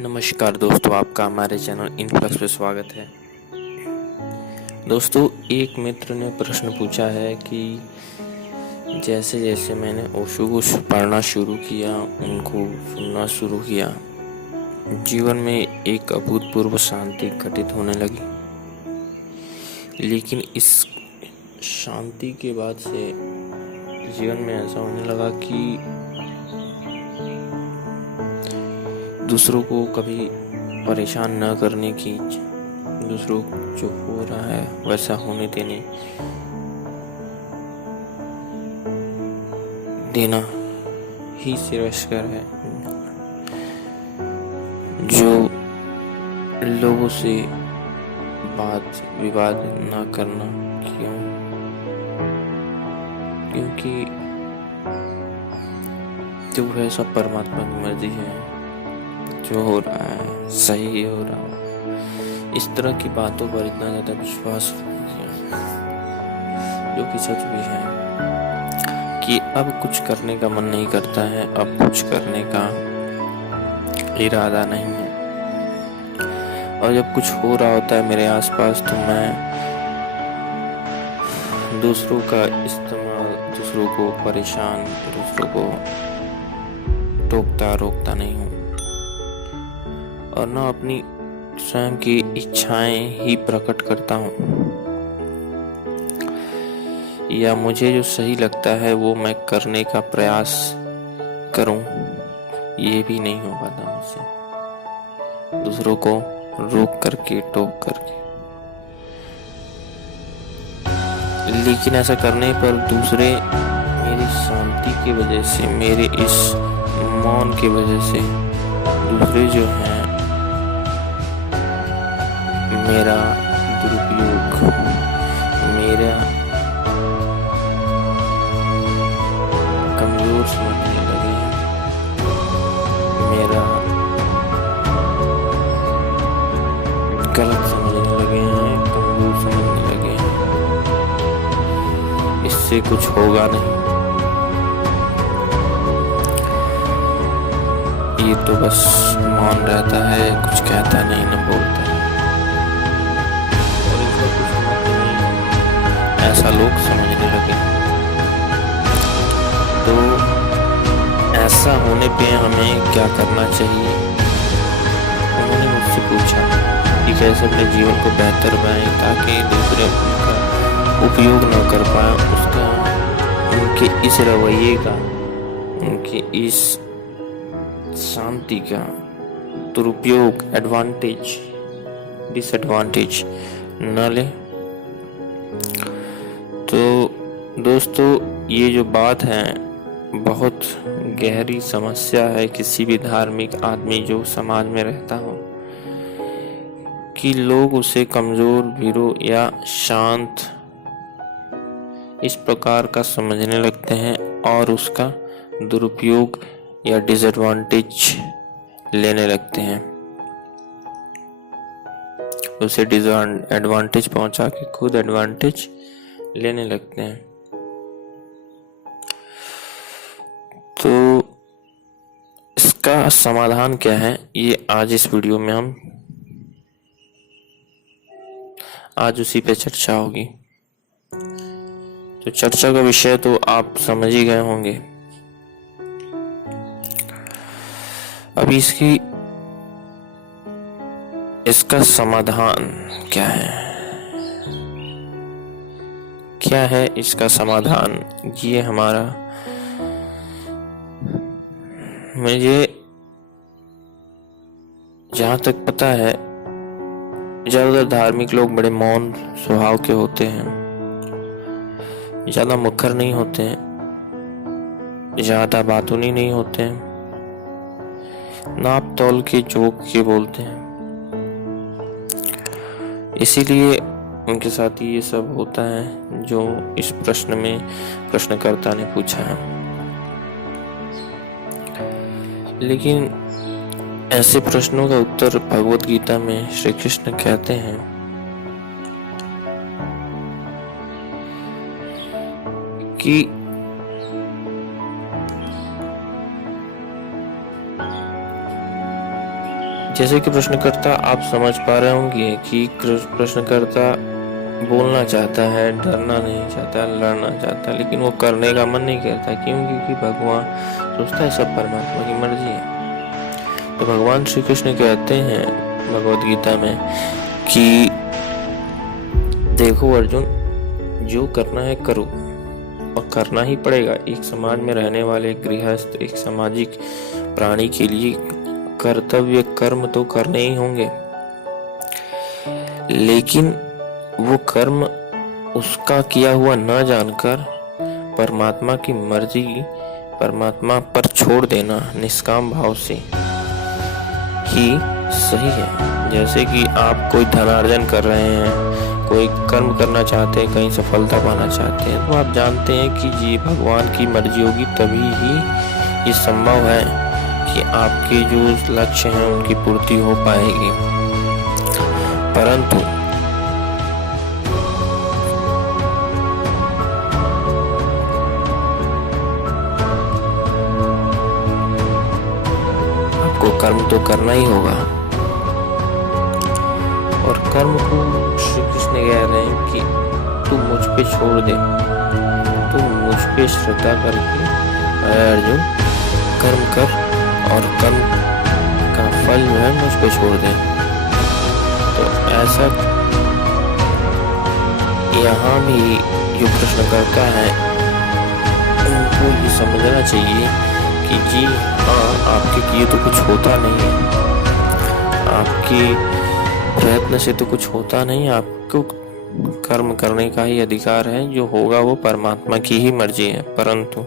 नमस्कार दोस्तों, आपका हमारे चैनल इनफ्लक्स पे स्वागत है। दोस्तों, एक मित्र ने प्रश्न पूछा है कि जैसे जैसे मैंने ओशो को पढ़ना शुरू किया, उनको सुनना शुरू किया, जीवन में एक अभूतपूर्व शांति घटित होने लगी। लेकिन इस शांति के बाद से जीवन में ऐसा होने लगा कि दूसरों को कभी परेशान न करने की, दूसरों को जो हो रहा है वैसा होने देना ही श्रेयस्कर है। जो लोगों से बात विवाद ना करना, क्योंकि जो है सब परमात्मा की मर्जी है। जो हो रहा है सही हो रहा है। इस तरह की बातों पर इतना ज़्यादा विश्वास किया, जो कि सच भी है, कि अब कुछ करने का मन नहीं करता है, अब कुछ करने का इरादा नहीं है। और जब कुछ हो रहा होता है मेरे आसपास तो मैं दूसरों का इस्तेमाल, दूसरों को परेशान, दूसरों को टोकता रोकता नहीं हूँ, और न अपनी स्वयं की इच्छाएं ही प्रकट करता हूँ, या मुझे जो सही लगता है वो मैं करने का प्रयास करूं, ये भी नहीं हो पाता मुझसे। दूसरों को रोक करके, टोक करके। लेकिन ऐसा करने पर दूसरे मेरी शांति की वजह से, मेरे इस मौन की वजह से, दूसरे जो हैं मेरा दुरुपयोग, मेरा कमजोर समझने लगे, मेरा गलत समझने लगे हैं, कमजोर समझने लगे हैं। इससे कुछ होगा नहीं, ये तो बस मौन रहता है, कुछ कहता नहीं, न बोलता है, और इसका कुछ मतलब नहीं, ऐसा लोग समझने लगे। तो ऐसा होने पे हमें क्या करना चाहिए? उन्होंने मुझसे पूछा कि कैसे अपने जीवन को बेहतर बनाएं ताकि दूसरे उनका उपयोग न कर पाए, उसका, उनके इस रवैये का, उनके इस शांति का दुरुपयोग, एडवांटेज, डिसएडवांटेज न ले। तो दोस्तों, ये जो बात है बहुत गहरी समस्या है किसी भी धार्मिक आदमी जो समाज में रहता हो, कि लोग उसे कमजोर, भीरू या शांत इस प्रकार का समझने लगते हैं और उसका दुरुपयोग या डिसएडवांटेज लेने लगते हैं, उसे डिसएडवांटेज पहुंचा के खुद एडवांटेज लेने लगते हैं। तो इसका समाधान क्या है, ये आज इस वीडियो में हम आज उसी पे चर्चा होगी। तो चर्चा का विषय तो आप समझ ही गए होंगे। अभी इसका समाधान क्या है? क्या है इसका समाधान? ये हमारा, मुझे जहाँ तक पता है, ज्यादातर धार्मिक लोग बड़े मौन स्वभाव के होते हैं, ज्यादा मुखर नहीं होते हैं, ज्यादा बातूनी नहीं होते हैं, नाप तौल के जोक के बोलते हैं। इसीलिए उनके साथ ये सब होता है जो इस प्रश्न में प्रश्नकर्ता ने पूछा है। लेकिन ऐसे प्रश्नों का उत्तर भगवत गीता में श्री कृष्ण कहते हैं कि जैसे कि प्रश्नकर्ता, आप समझ पा रहे होंगे कि प्रश्नकर्ता बोलना चाहता है, डरना नहीं चाहता, लड़ना चाहता, लेकिन वो करने का मन नहीं करता। क्यों? क्योंकि भगवान सोचता है सब परमात्मा की मर्जी है। तो भगवान श्री कृष्ण कहते हैं भगवद गीता में कि देखो अर्जुन, जो करना है करो, और करना ही पड़ेगा। एक समाज में रहने वाले गृहस्थ, एक सामाजिक प्राणी के लिए कर्तव्य कर्म तो करने ही होंगे, लेकिन वो कर्म उसका किया हुआ न जानकर परमात्मा की मर्जी परमात्मा पर छोड़ देना निष्काम भाव से ही सही है। जैसे कि आप कोई धनार्जन कर रहे हैं, कोई कर्म करना चाहते हैं, कहीं सफलता पाना चाहते हैं, तो आप जानते हैं कि ये भगवान की मर्जी होगी, तभी ही ये संभव है कि आपके जो लक्ष्य हैं उनकी पूर्ति हो पाएगी। परंतु आपको कर्म तो करना ही होगा, और कर्म को श्री कृष्ण कह रहे हैं कि तू मुझ पे छोड़ दे, तू मुझ पे श्रद्धा करके अर्जुन कर्म कर, और कर्म का फल जो है मुझ पे छोड़ दे। तो ऐसा यहाँ भी जो प्रश्न करता है उनको ये समझना चाहिए कि जी हाँ, आपके किए तो कुछ होता नहीं है, आपके प्रयत्न से तो कुछ होता नहीं, आपको कर्म करने का ही अधिकार है, जो होगा वो परमात्मा की ही मर्जी है। परंतु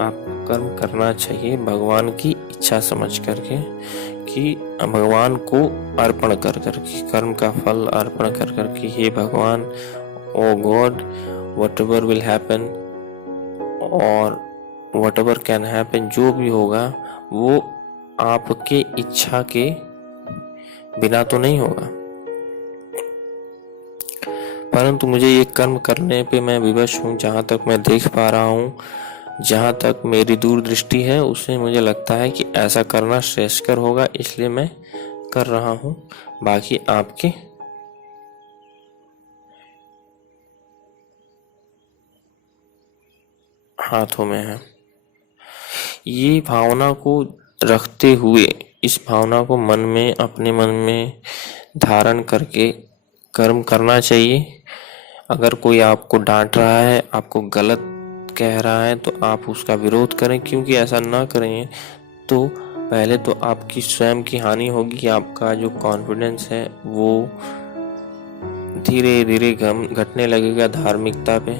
आपको कर्म करना चाहिए भगवान की इच्छा समझ करके, कि भगवान को अर्पण कर करके, कर्म का फल अर्पण कर करके, हे भगवान, ओ गॉड, whatever will happen और whatever can happen, जो भी होगा वो आपके इच्छा के बिना तो नहीं होगा, परंतु मुझे ये कर्म करने पे मैं विवश हूँ। जहाँ तक मैं देख पा रहा हूँ, जहाँ तक मेरी दूरदृष्टि है, उससे मुझे लगता है कि ऐसा करना श्रेष्ठकर होगा, इसलिए मैं कर रहा हूँ। बाकी आपके हाथों में है। ये भावना को रखते हुए, इस भावना को मन में, अपने मन में धारण करके कर्म करना चाहिए। अगर कोई आपको डांट रहा है, आपको गलत कह रहा है, तो आप उसका विरोध करें, क्योंकि ऐसा ना करें तो पहले तो आपकी स्वयं की हानि होगी, आपका जो कॉन्फिडेंस है वो धीरे धीरे घटने लगेगा धार्मिकता पे।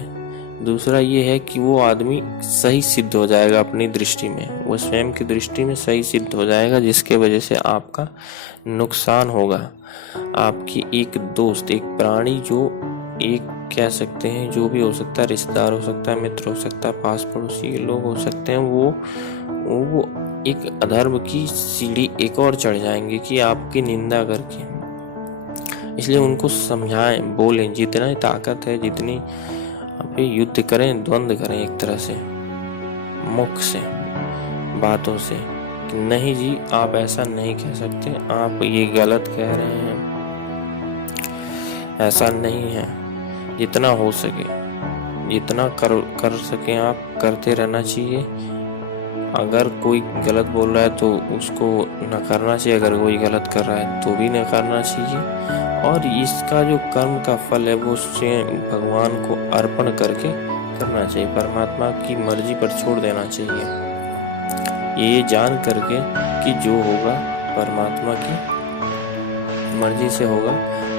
दूसरा ये है कि वो आदमी सही सिद्ध हो जाएगा अपनी दृष्टि में, वो स्वयं की दृष्टि में सही सिद्ध हो जाएगा, जिसके वजह से आपका नुकसान होगा। आपकी एक दोस्त, एक प्राणी, जो एक कह सकते हैं, जो भी हो सकता है, रिश्तेदार हो सकता है, मित्र हो सकता है, पास पड़ोसी के लोग हो सकते हैं, वो एक अधर्म की सीढ़ी एक और चढ़ जाएंगे कि आपकी निंदा करके। इसलिए उनको समझाएं, बोलें, जितना ही ताकत है, जितनी आप युद्ध करें, द्वंद्व करें एक तरह से, मुख से, बातों से, कि नहीं जी आप ऐसा नहीं कह सकते, आप ये गलत कह रहे हैं, ऐसा नहीं है। जितना हो सके, जितना कर सके आप करते रहना चाहिए। अगर कोई गलत बोल रहा है तो उसको न करना चाहिए, अगर कोई गलत कर रहा है तो भी न करना चाहिए। और इसका जो कर्म का फल है वो भगवान को अर्पण करके करना चाहिए, परमात्मा की मर्जी पर छोड़ देना चाहिए, ये जान करके कि जो होगा परमात्मा की मर्जी से होगा,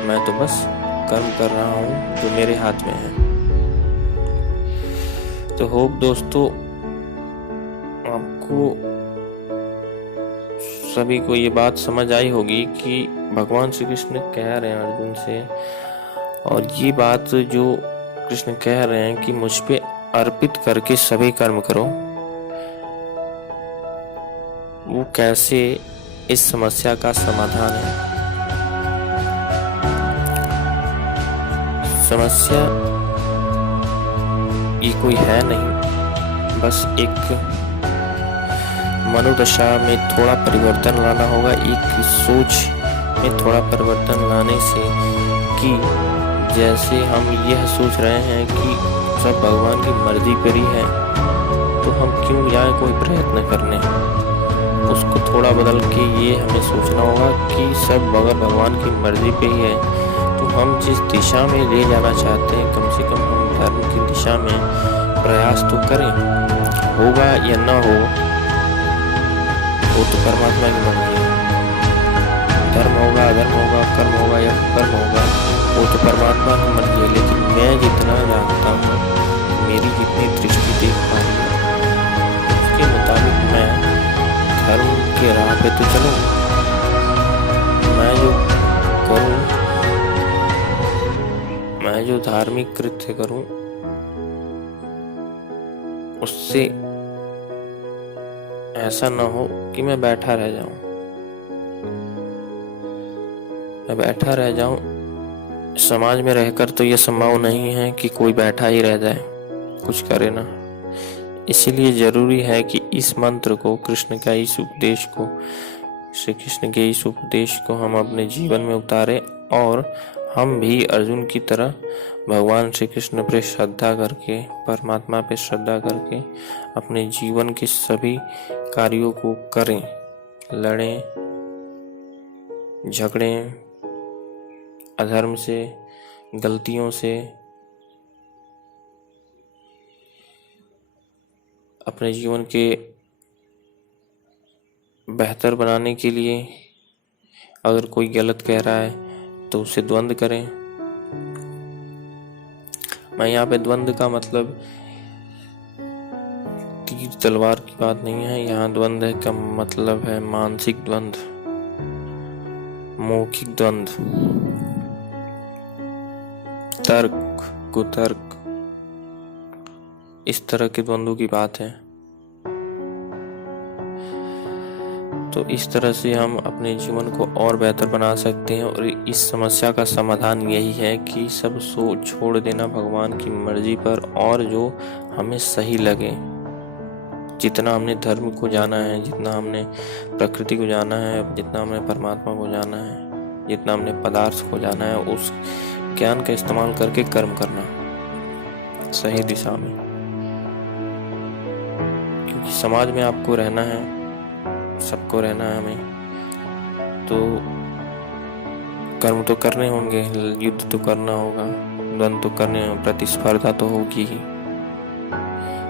मैं तो बस कर्म कर रहा हूँ जो मेरे हाथ में है। तो होप दोस्तों आपको सभी को ये बात समझ आई होगी कि भगवान श्री कृष्ण कह रहे हैं अर्जुन से, और ये बात जो कृष्ण कह रहे हैं कि मुझ पे अर्पित करके सभी कर्म करो, वो कैसे इस समस्या का समाधान है। समस्या ये कोई है नहीं, बस एक मनोदशा में थोड़ा परिवर्तन लाना होगा, एक सोच में थोड़ा परिवर्तन लाने से कि जैसे हम यह सोच रहे हैं कि सब भगवान की मर्जी पर ही है, तो हम क्यों जाए कोई प्रयत्न करने। उसको थोड़ा बदल के ये हमें सोचना होगा कि सब अगर भगवान की मर्जी पे ही है, तो हम जिस दिशा में ले जाना चाहते हैं, कम से कम हम धर्म की दिशा में प्रयास तो करें। होगा या ना हो वो तो परमात्मा की मर्जी है। धर्म होगा, अधर्म होगा, कर्म होगा या कर्म होगा, वो तो परमात्मा की मर्जी है। लेकिन मैं जितना जानता हूँ, मेरी जितनी दृष्टि देख पा रही है, उसके मुताबिक मैं धर्म के राह पे तो चलूँ। मैं जो करूँ, मैं जो धार्मिक कृत्य करूँ, उससे ऐसा ना हो कि मैं बैठा रह जाऊं। मैं बैठा रह जाऊं, समाज में रहकर तो यह संभव नहीं है कि कोई बैठा ही रह जाए, कुछ करे ना। इसीलिए जरूरी है कि इस मंत्र को, कृष्ण का इस उपदेश को, श्री कृष्ण के इस उपदेश को हम अपने जीवन में उतारें और हम भी अर्जुन की तरह भगवान श्री कृष्ण पर श्रद्धा करके, परमात्मा पे श्रद्धा करके अपने जीवन के सभी कार्यों को करें, लड़ें, झगड़ें, अधर्म से, गलतियों से, अपने जीवन के बेहतर बनाने के लिए अगर कोई गलत कह रहा है तो उसे द्वंद्व करें। मैं यहाँ पे द्वंद्व का मतलब तीर तलवार की बात नहीं है। यहाँ द्वंद्व का मतलब है मानसिक द्वंद्व, मौखिक द्वंद्व, तर्क कुतर्क, इस तरह के द्वंद्वों की बात है। तो इस तरह से हम अपने जीवन को और बेहतर बना सकते हैं। और इस समस्या का समाधान यही है कि सब सोच छोड़ देना भगवान की मर्जी पर, और जो हमें सही लगे। जितना हमने धर्म को जाना है, जितना हमने प्रकृति को जाना है, जितना हमने परमात्मा को जाना है, जितना हमने पदार्थ को जाना है, उस ज्ञान का इस्तेमाल करके कर्म करना सही दिशा में। क्योंकि समाज में आपको रहना है, सबको रहना है हमें, तो कर्म तो करने होंगे, युद्ध तो करना होगा, द्वंद्व तो करने होंगे, प्रतिस्पर्धा तो होगी ही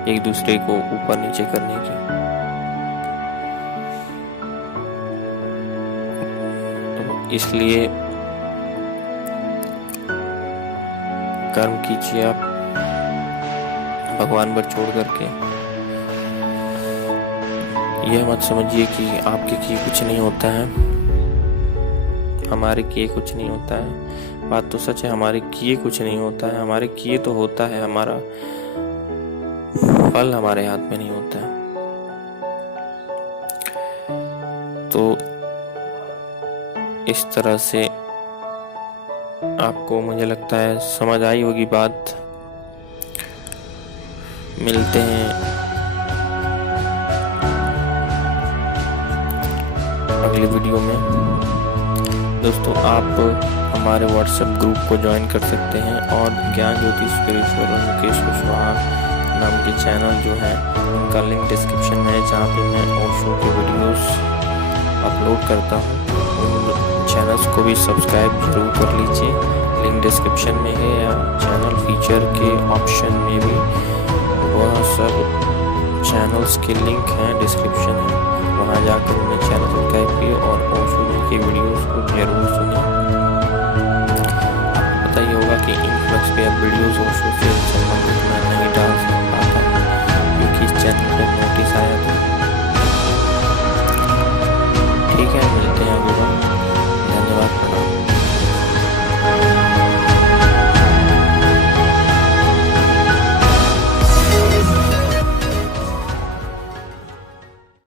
एक दूसरे को ऊपर नीचे करने की। तो इसलिए कर्म कीजिए आप भगवान पर छोड़ करके। यह मत समझिए कि आपके किए कुछ नहीं होता है, हमारे किए कुछ नहीं होता है। बात तो सच है, हमारे किए कुछ नहीं होता है, हमारे किए तो होता है, हमारा फल हमारे हाथ में नहीं होता है। तो इस तरह से आपको, मुझे लगता है, समझ आई होगी बात। मिलते हैं अगले वीडियो में। दोस्तों, आप हमारे व्हाट्सएप ग्रुप को ज्वाइन कर सकते हैं और ज्ञान ज्योति स्पिरिचुअल और मुकेश कुशवाहा नाम के चैनल जो है उनका लिंक डिस्क्रिप्शन में है, जहाँ पे मैं ओशो के वीडियोस अपलोड करता हूँ। उन चैनल्स को भी सब्सक्राइब जरूर कर लीजिए, लिंक डिस्क्रिप्शन में है, या चैनल फीचर के ऑप्शन में भी वह सब चैनल्स के लिंक हैं, डिस्क्रिप्शन है, वहाँ जाकर उन्हें चैनल सब्सक्राइब किए और ओशो जी के वीडियोस को जरूर सुने। आपको पता ही होगा कि इनफ्लक्स पे अब वीडियोस ओशो से संबंधित मैं नहीं डाल पाता, क्योंकि इस चैनल पर नोटिस आया था